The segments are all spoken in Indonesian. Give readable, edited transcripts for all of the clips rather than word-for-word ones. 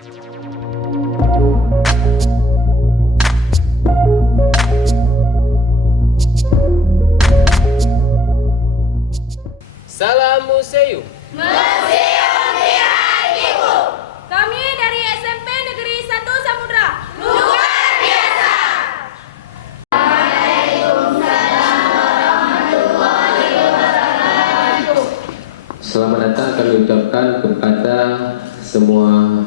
Salam Museum. Museum Hatiku. Kami dari SMP Negeri 1 Samudra. Luar biasa. Waalaikumsalam warahmatullahi wabarakatuh. Selamat datang kami ucapkan kepada semua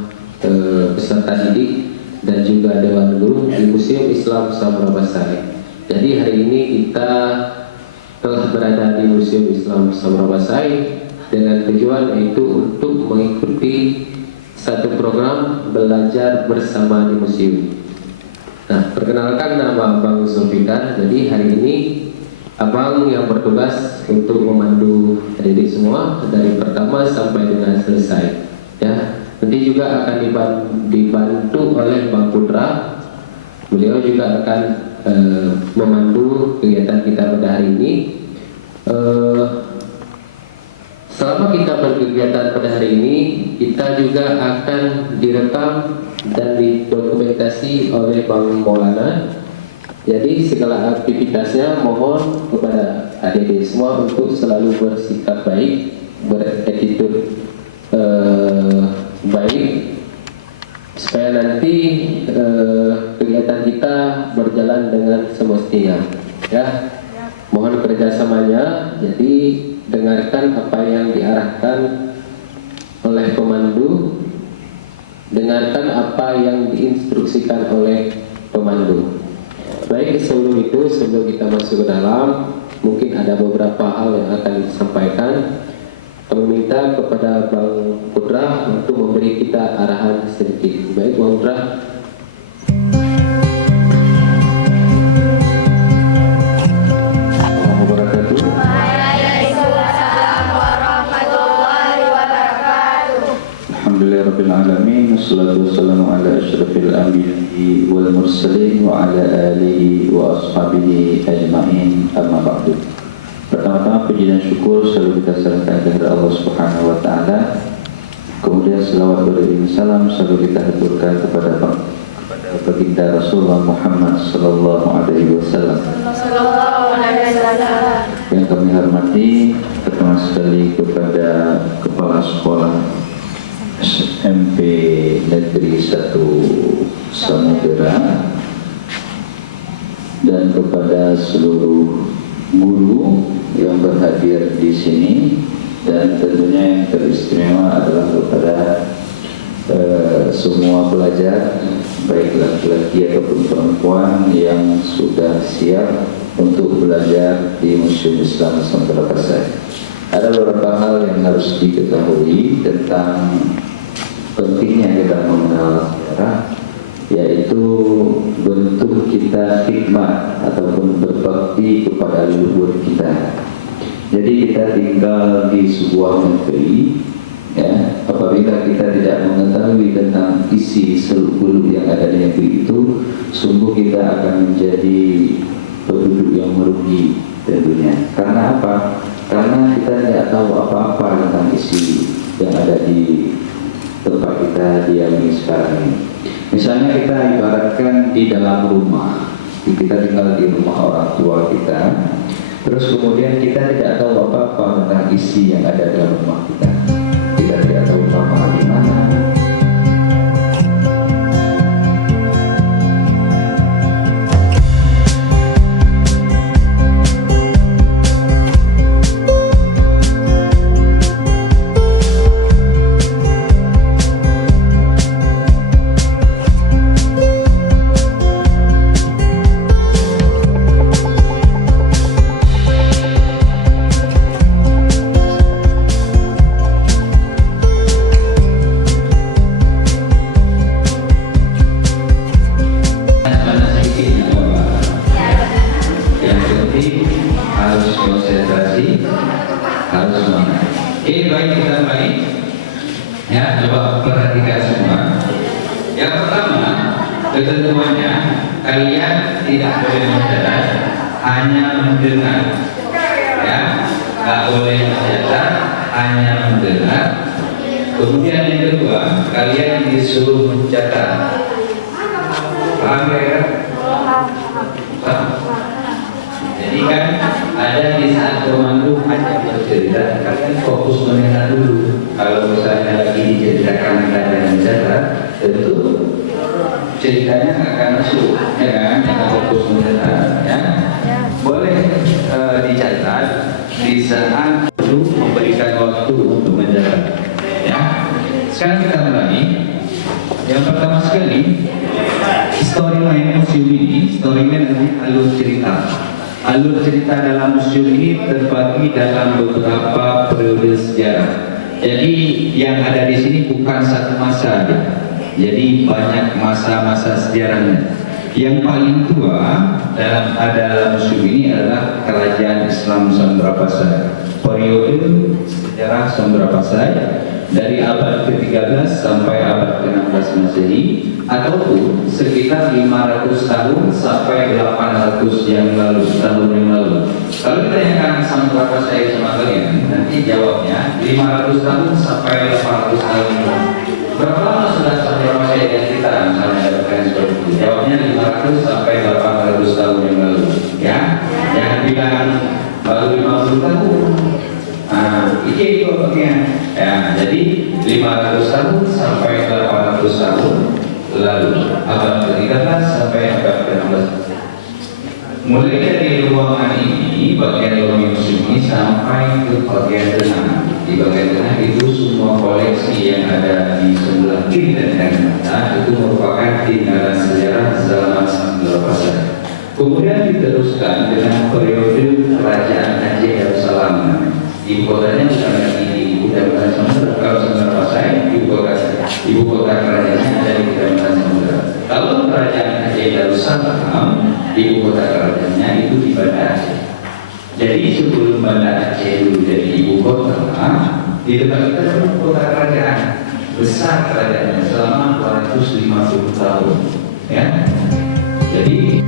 peserta didik dan juga Dewan Guru di Museum Islam Samudra Basari. Jadi hari ini kita telah berada di Museum Islam Samudra Basari dengan tujuan yaitu untuk mengikuti satu program belajar bersama di museum. Nah, perkenalkan nama Abang Zulfikar. Jadi hari ini Abang yang bertugas untuk memandu adik-adik semua dari pertama sampai dengan selesai. Ya, nanti juga akan dibantu oleh Bang Putra. Beliau juga akan memandu kegiatan kita pada hari ini. Selama kita berkegiatan pada hari ini, kita juga akan direkam dan didokumentasi oleh Bang Maulana. Jadi segala aktivitasnya mohon kepada adik-adik semua untuk selalu bersikap baik, beretitude baik, supaya nanti kegiatan kita berjalan dengan semestinya. Ya, mohon kerjasamanya. Jadi dengarkan apa yang diarahkan oleh pemandu, dengarkan apa yang diinstruksikan oleh pemandu. Baik, sebelum itu, sebelum kita masuk ke dalam, mungkin ada beberapa hal yang akan disampaikan. Kami minta kepada Bang Putra untuk memberi kita arahan sedikit. Baik, Bang Putra. Alhamdulillahirrahmanirrahim. Wassalatu wassalamu ala asyrafil anbiya'i wal mursalin wa ala alihi wa ashabihi ajma'in, amma ba'du. Pertama-tama puji dan syukur selalu kita serahkan kepada Allah Subhanahu wa taala. Kemudian selawat beriring salam selalu kita haturkan kepada baginda Rasulullah Muhammad sallallahu alaihi wasallam. Yang kami hormati pertama sekali kepada Kepala Sekolah SMP Negeri 1 Samudra dan kepada seluruh guru yang berhadir di sini, dan tentunya yang teristimewa adalah kepada semua pelajar baik laki-laki ataupun perempuan yang sudah siap untuk belajar di Museum Islam Samudra Basari. Ada beberapa hal yang harus diketahui tentang pentingnya kita mengenal sejarah, yaitu bentuk kita khidmat ataupun berbakti kepada leluhur kita. Jadi kita tinggal di sebuah negeri, ya, apabila kita tidak mengetahui tentang isi seluk-beluk yang ada di negeri itu, sungguh kita akan menjadi penduduk yang merugi tentunya. Karena apa? Karena kita tidak tahu apa-apa tentang isi yang ada di tempat kita diami sekarang ini. Misalnya kita ibaratkan di dalam rumah, kita tinggal di rumah orang tua kita, terus kemudian kita tidak tahu apa-apa tentang isi yang ada dalam rumah kita. Kita tidak tahu kamar di mana, ketentuannya kalian tidak boleh mencatat, hanya mendengar, ya, nggak boleh mencatat, hanya mendengar. Kemudian yang kedua, kalian disuruh mencatat. Paham kira-kira? Paham? Jadi kan ada di saat pemandu hanya bercerita, kalian fokus mendengar dulu. Kalau misalnya lagi diceritakan kalian mencatat, tentu ceritanya akan masuk, ya kan? Kita fokus mencatat, ya. Boleh dicatat di saat memberikan waktu untuk mencatat. Ya, sekarang kita mulai. Yang pertama sekali, storyline museum ini, storyline adalah alur cerita. Alur cerita dalam museum ini terbagi dalam beberapa periode sejarah. Jadi yang ada di sini bukan satu masa, jadi banyak masa-masa sejarahnya. Yang paling tua dalam museum ini adalah Kerajaan Islam Samudra Pasai. Periode sejarah Samudra Pasai dari abad ke-13 sampai abad ke-16 Masehi, ataupun sekitar 500 tahun sampai 800 tahun yang lalu. Kalau ditanyakan Samudra Pasai sama kalian, nanti jawabnya 500 tahun sampai 800 tahun yang lalu. Berapa lama sudah Samudra Pasai dengan kita? Misalnya dapatkan seperti itu. Jawabnya 500 sampai 800 tahun yang lalu. Ya, jangan bilang baru 50 tahun. Itu waktunya. Ya, jadi 500 tahun sampai 800 tahun lalu, abad ke-13 sampai abad ke-16. Mulai dari ruangan ini, bagian ruangan museum ini sampai ke bagian tengah. Di bagian tengah itu semua koleksi yang ada di sebelah kiri dan kanan itu merupakan tinggalan sejarah zaman Samudra Pasai. Kemudian diteruskan dengan periode Kerajaan Aceh Darussalam. Ibu kotanya bukan lagi di Kecamatan Samudra. Kalau Samudra Pasai, ibu kota kerajaannya ada di Kecamatan Samudra. Kalau Kerajaan Aceh Darussalam, ibu kota kerajaannya itu di Banda Aceh. Jadi sebelum Banda Aceh dulu jadi ibu kota, di dekat kita ada kota kerajaan besar, kerajaannya selama 250 tahun. Ya, jadi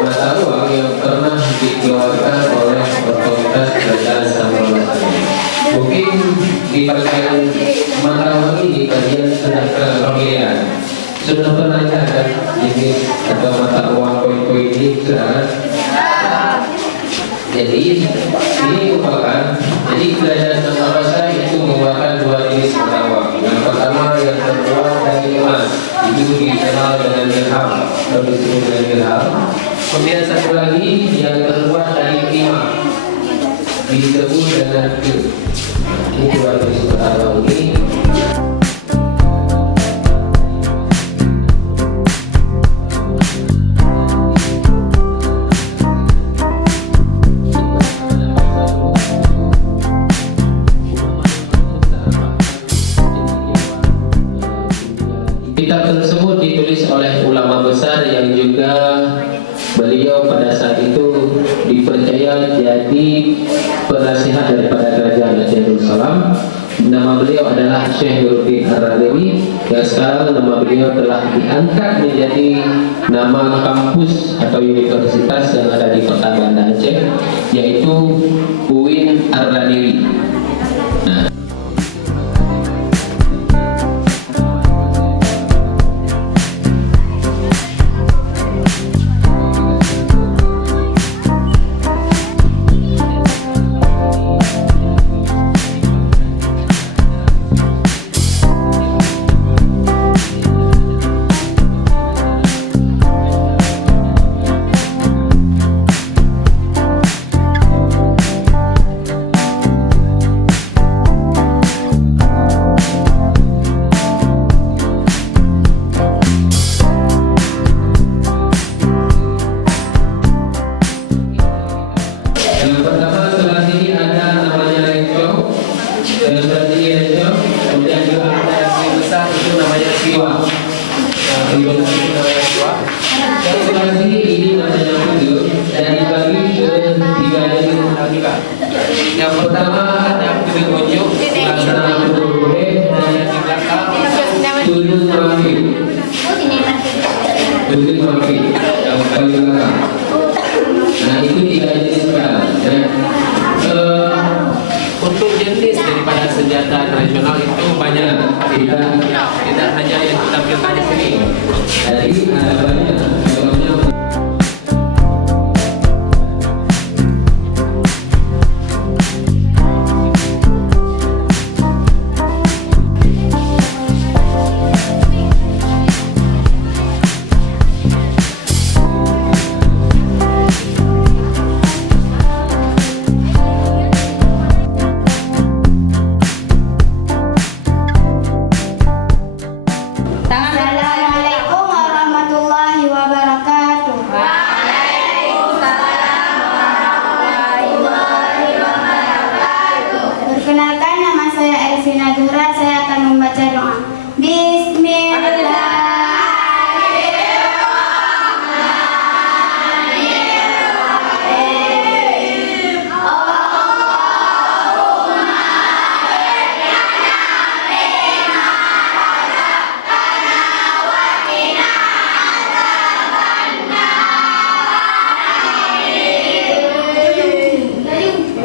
mata uang yang pernah dikeluarkan oleh otoritas kerajaan Samudra Pasai. Mungkin di bagian mata uang ini kalian sudah familiar, sudah pernah lihat kan ini atau mata uang koin-koin ini sudah. Jadi ini merupakan kerajaan Samudra Pasai itu mengeluarkan dua jenis mata uang. Yang pertama yang terbuat dari emas, itu dikenal dengan dirham atau disebut dengan dirham. Kemudian satu lagi yang terbuat dari timah, disebut dengan kil. Ini dua jenis mata uang ini. Kitab tersebut ditulis oleh ulama besar yang juga beliau pada saat itu dipercaya jadi penasihat daripada kerajaan Aceh Darussalam. Nama beliau adalah Syekh Nuruddin Ar-Radewi. yang sekarang nama beliau telah diangkat menjadi nama kampus atau universitas yang ada di kota Banda Aceh, yaitu UIN Ar-Radiri. Nah, yang pertama sebelah sini ada namanya Renco, sebelah sini Renco, kemudian juga ada yang besar itu namanya Siwa. Yang besar itu namanya Siwa. Dan sebelah sini ini namanya Putu dan dibagi ke 3 jenis. Yang pertama ada Putu Konyo, laksana Putu Bure, dan yang di belakang Putu Merapi. Putu Merapi yang paling belakang. Nah itu 3 jenis sekarang. Untuk jenis daripada senjata tradisional itu banyak, tidak hanya yang ditampilkan di sini. Jadi ada banyak. Contohnya Assalamualaikum warahmatullahi wabarakatuh. Perkenalkan, nama saya Elvina Dura. Saya akan membaca doa. Bismillah.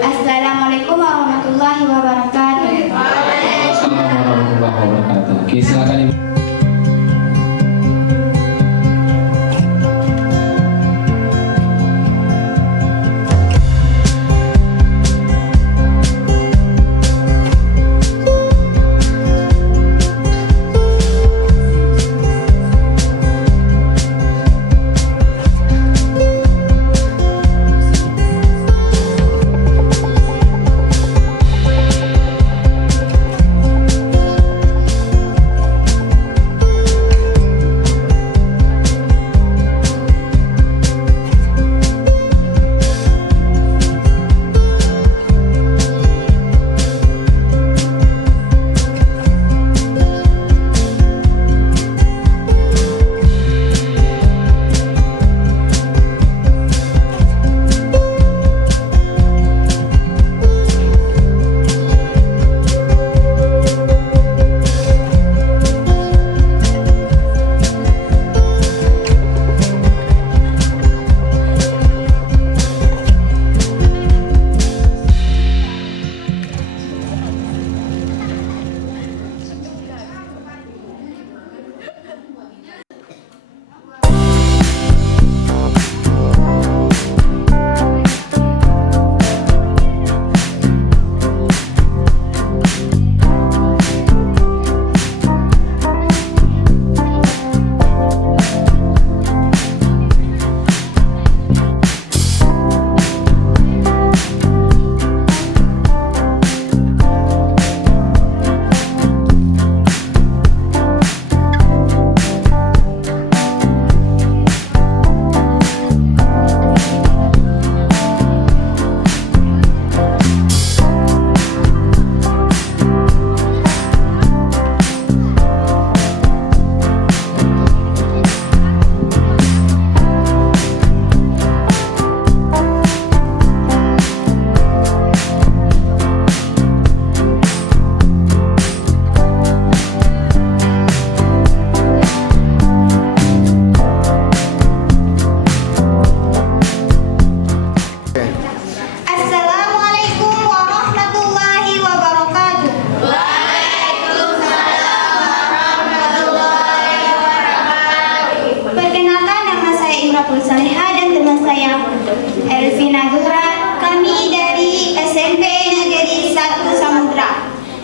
Assalamualaikum warahmatullahi wabarakatuh. Assalamualaikum warahmatullahi wabarakatuh. Oke, silakan Ibu.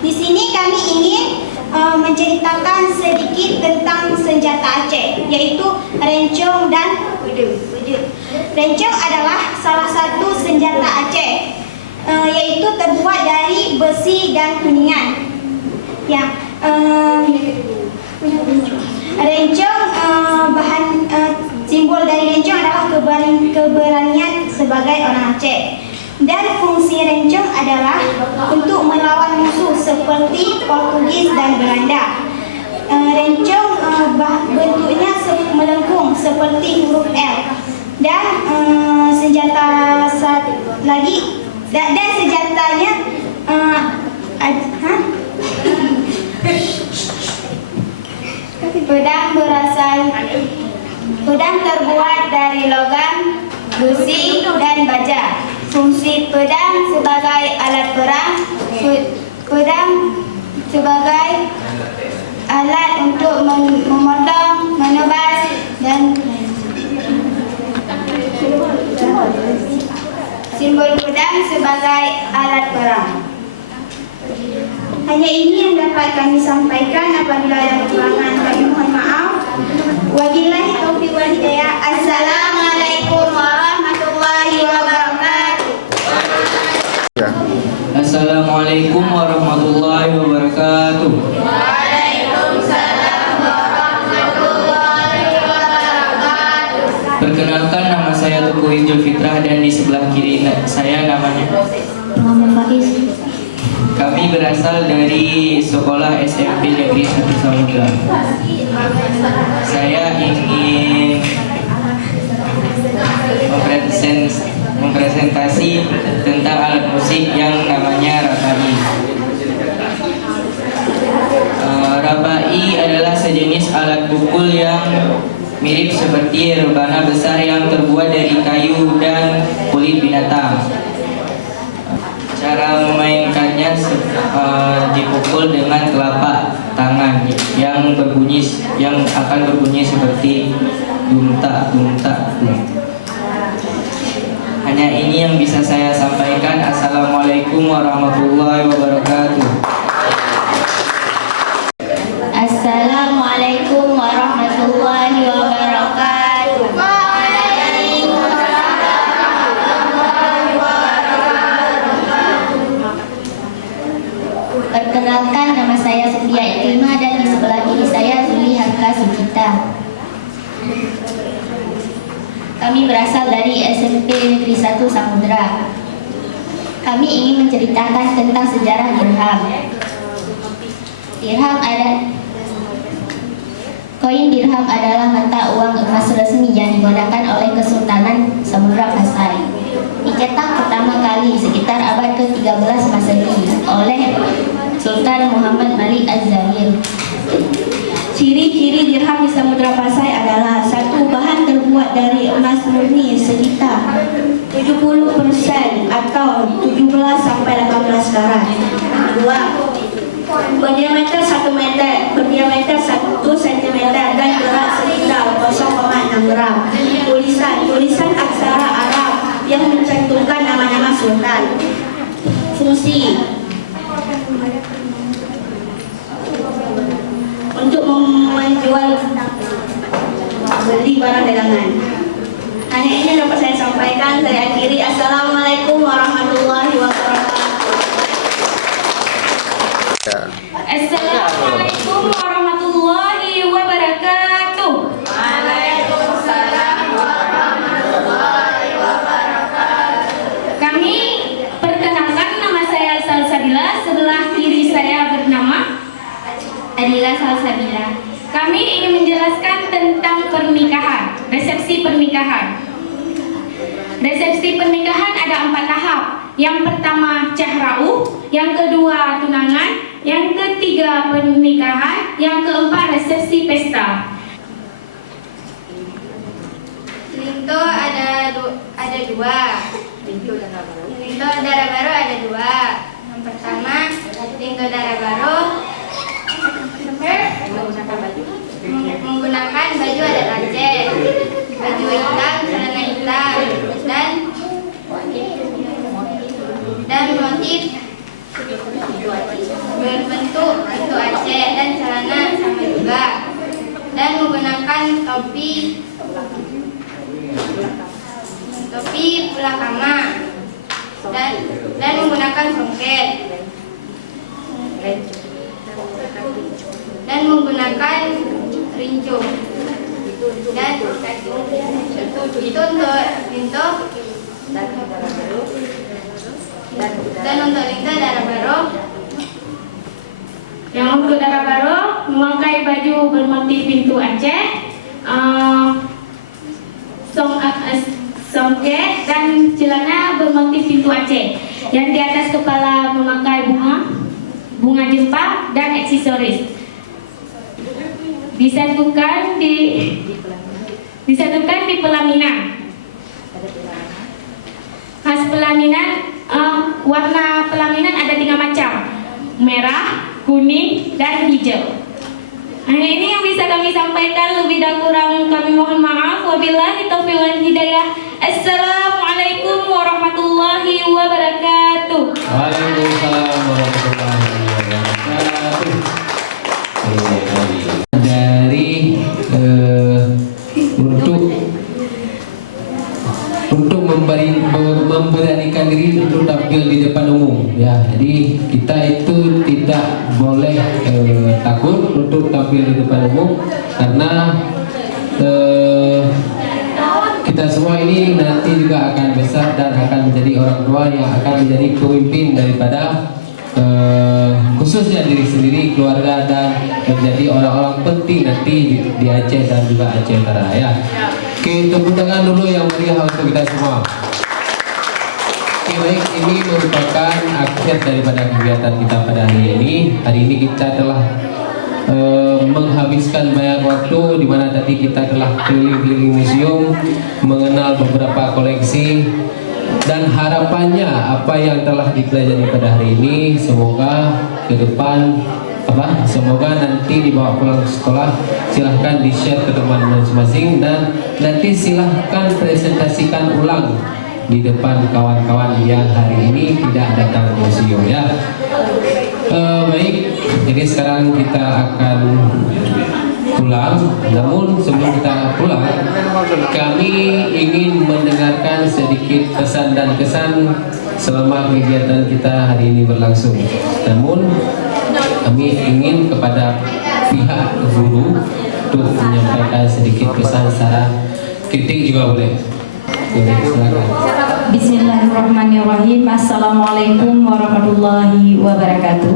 Di sini kami ingin menceritakan sedikit tentang senjata Aceh, yaitu rencong dan ude. Rencong adalah salah satu senjata Aceh, yaitu terbuat dari besi dan kuningan. Ya, rencong bahan simbol dari rencong adalah keberanian sebagai orang Aceh. Dan fungsi rencong adalah untuk melawan musuh seperti Portugis dan Belanda. Rencong bentuknya melengkung seperti huruf L. Dan senjatanya pedang terbuat dari logam, besi, dan baja. Fungsi pedang sebagai alat perang, pedang sebagai alat untuk memotong, menebas, dan simbol pedang sebagai alat perang. Hanya ini yang dapat kami sampaikan. Apabila ada kekurangan, kami mohon maaf. Wabillahi taufiq wal hidayah. Assalamualaikum warahmatullahi wabarakatuh. Assalamualaikum warahmatullahi wabarakatuh. Waalaikumsalam warahmatullahi wabarakatuh. Perkenalkan, nama saya Tuku Hijul Fitrah dan di sebelah kiri saya namanya Muhammad Faiz. Kami berasal dari sekolah SMP Negeri 1 Samudra. Saya ingin mempresentasi tentang alat musik yang namanya rabai. Rabai adalah sejenis alat pukul yang mirip seperti rebana besar yang terbuat dari kayu dan kulit binatang. Cara memainkannya dipukul dengan telapak tangan yang akan berbunyi seperti dumtak dumtak. Hanya ini yang bisa saya sampaikan. Assalamualaikum warahmatullahi wabarakatuh. Assalamualaikum warahmatullahi wabarakatuh. Perkenalkan, nama saya Sofia Ikrimah dan di sebelah kiri saya Zuli Harka Sukita. Kami berasal dari SMP Negeri 1 Samudra. Kami ingin menceritakan tentang sejarah dirham. Koin dirham adalah mata uang emas resmi yang digunakan oleh Kesultanan Samudra Pasai. Dicetak pertama kali sekitar abad ke-13 Masehi oleh Sultan Muhammad Malik Az-Zahir. Ciri-ciri dirham di Samudra Pasai adalah: satu, bahan terbuat dari emas murni sekitar 70% atau 17 sampai 18 karat. Dua, berdiameter 1 meter, berdiameter 1 cm dan berat sekitar 0,6 gram. Tulisan aksara Arab yang mencantumkan nama-nama sultan. Fungsi: untuk menjual beli barang dagangan. Hanya ini yang dapat saya sampaikan. Saya akhiri. Assalamualaikum warahmatullahi wabarakatuh. Assalamualaikum warahmatullahi wabarakatuh. Waalaikumsalam warahmatullahi wabarakatuh. Kami perkenalkan, nama saya Salsabila, sebelah kiri saya bernama Adila Salsabila. Kami ingin menjelaskan tentang pernikahan, resepsi pernikahan. Resepsi pernikahan ada 4 tahap. Yang pertama cahrauh, yang kedua tunangan, yang ketiga pernikahan, yang keempat resepsi pesta. Linto ada dua. Linto darah baru ada dua. Yang pertama linto darah baru menggunakan baju adat Aceh, baju hitam, celana hitam, dan motif berbentuk pintu Aceh dan celana sama juga, dan menggunakan topi pulakama dan menggunakan songket dan menggunakan rincung dan itu untuk pintu dan untuk linta darah baru. Yang untuk darah baru memakai baju bermotif pintu Aceh, songket dan celana bermotif pintu Aceh. Yang di atas kepala memakai bunga jempa dan aksesoris. Disatukan di pelaminan. Khas pelaminan, warna pelaminan ada 3 macam: merah, kuning, dan hijau. Hanya ini yang bisa kami sampaikan, lebih dan kurang kami mohon maaf. Wabillahi taufiq wal hidayah. Assalamualaikum warahmatullahi wabarakatuh. Waalaikumsalam warahmatullahi wabarakatuh. Dari untuk memberanikan diri untuk tampil di depan umum, ya. Jadi kita itu tidak boleh takut untuk tampil di depan umum, karena kita semua ini nanti juga akan besar dan akan menjadi orang tua yang akan menjadi pemimpin daripada khususnya diri sendiri, keluarga, dan menjadi orang-orang penting nanti di Aceh dan juga Aceh Utara, ya. Oke, tepuk tangan dulu yang meriah untuk kita semua. Oke, baik, ini merupakan akhir daripada kegiatan kita pada hari ini. Hari ini kita telah menghabiskan banyak waktu, di mana tadi kita telah keliling-keliling museum, mengenal beberapa koleksi, dan harapannya apa yang telah dipelajari pada hari ini semoga ke depan semoga nanti dibawa pulang ke sekolah, silahkan di-share ke teman masing-masing, dan nanti silahkan presentasikan ulang di depan kawan-kawan yang hari ini tidak datang ke museum, ya. Baik, jadi sekarang kita akan pulang. Namun sebelum kita pulang, kami ingin mendengarkan sedikit pesan dan kesan selama kegiatan kita hari ini berlangsung. Namun kami ingin kepada pihak guru untuk menyampaikan sedikit pesan secara kritik juga boleh. Jadi silakan. Bismillahirrahmanirrahim. Assalamualaikum warahmatullahi wabarakatuh.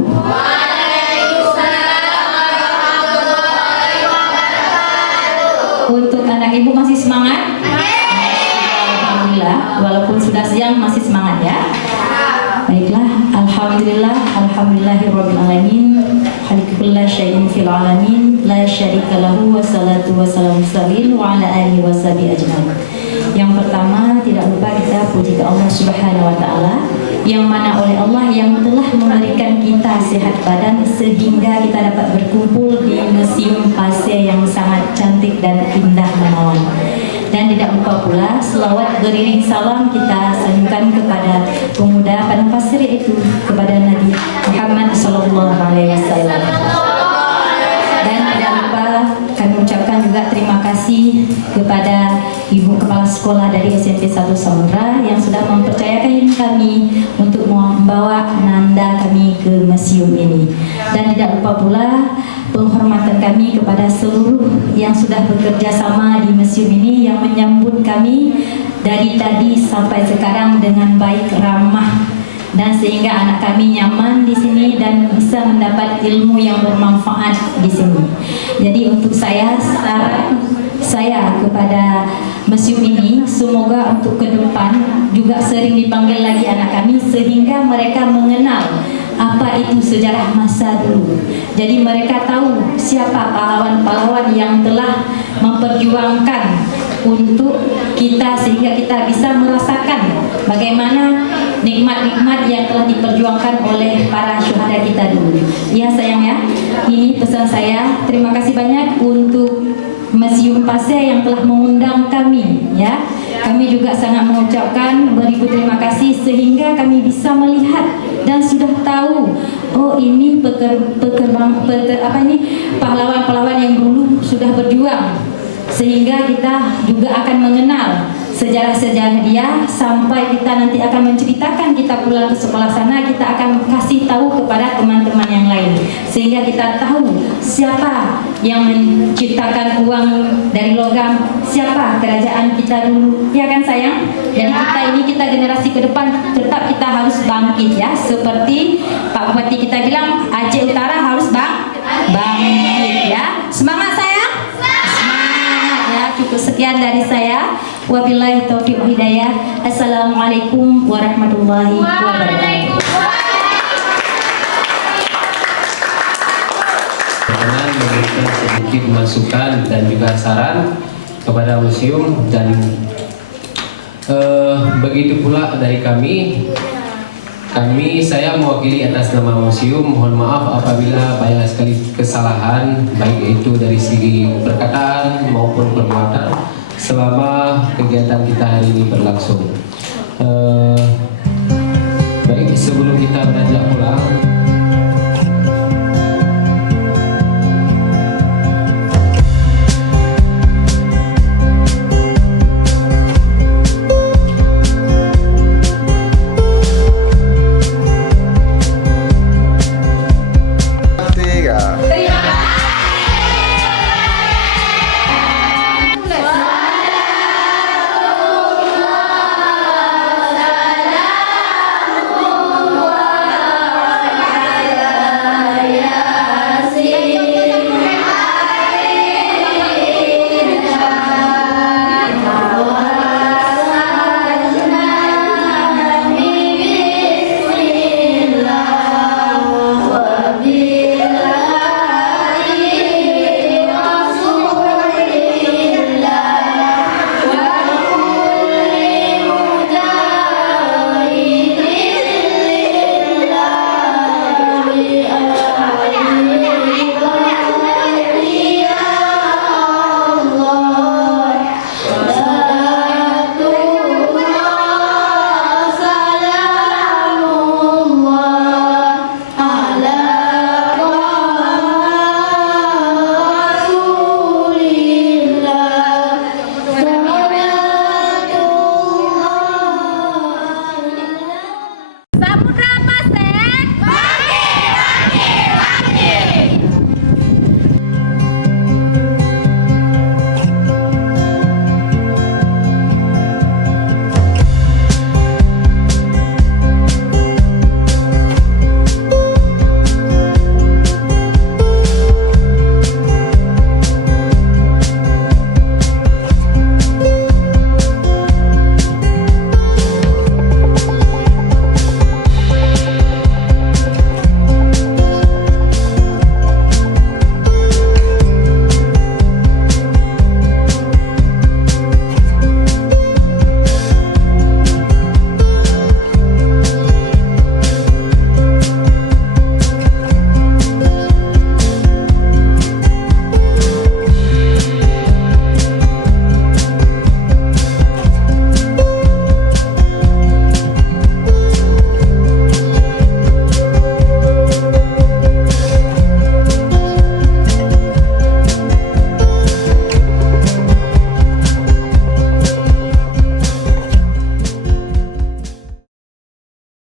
Untuk anak ibu masih semangat? Alhamdulillah, walaupun sudah siang masih semangat, ya. Baiklah, alhamdulillahirabbil alamin, khaliqullah syai'in fil alamin, la syarika lahu, wassalatu wassalamu wa ala alihi washabihi ajmain. Yang pertama, tidak lupa kita puji ke Allah Subhanahu wa taala, yang mana oleh Allah yang telah memberikan kita sehat badan sehingga kita dapat berkumpul di Museum Pasir yang sangat cantik dan indah menawan. Dan tidak lupa pula selawat beriring salam kita senyumkan kepada pemuda Padang Pasir, itu kepada Nabi Muhammad SAW. Dan tidak lupa kami ucapkan juga terima kasih kepada Ibu Kepala Sekolah dari SMP 1 Samudra yang sudah mempercayakan kami untuk membawa Nanda kami ke museum ini. Dan tidak lupa pula penghormatan kami kepada seluruh yang sudah bekerja sama di museum ini, yang menyambut kami dari tadi sampai sekarang dengan baik, ramah, dan sehingga anak kami nyaman di sini dan bisa mendapat ilmu yang bermanfaat di sini. Jadi untuk saya, saran saya kepada museum ini, semoga untuk ke depan juga sering dipanggil lagi anak kami sehingga mereka mengenal apa itu sejarah masa dulu. Jadi mereka tahu siapa pahlawan-pahlawan yang telah memperjuangkan untuk kita, sehingga kita bisa merasakan bagaimana nikmat-nikmat yang telah diperjuangkan oleh para syuhada kita dulu. Ya sayang, ya, ini pesan saya. Terima kasih banyak untuk Museum Pasir yang telah mengundang kami, ya. Kami juga sangat mengucapkan beribu terima kasih sehingga kami bisa melihat dan sudah tahu, oh ini pekerjaan pahlawan-pahlawan yang dulu sudah berjuang, sehingga kita juga akan mengenal sejarah-sejarah dia sampai kita nanti akan menceritakan, kita pulang ke sekolah sana, kita akan kasih tahu kepada teman-teman yang lain, sehingga kita tahu siapa yang menciptakan uang dari logam, siapa kerajaan kita dulu, ya kan sayang? Dan kita generasi ke depan tetap kita harus bangkit ya, seperti Pak Bupati kita bilang, Aceh Utara harus bangkit ya. Semangat sayang? Semangat ya. Cukup sekian dari saya. Wabillahi taufiq wal hidayah. Assalamualaikum warahmatullahi wabarakatuh. Dengan memberikan sedikit masukan dan juga saran kepada museum, dan begitu pula dari kami, saya mewakili atas nama museum mohon maaf apabila banyak sekali kesalahan, baik itu dari segi perkataan maupun perbuatan selama kegiatan kita hari ini berlangsung. Baik, sebelum kita beranjak pulang,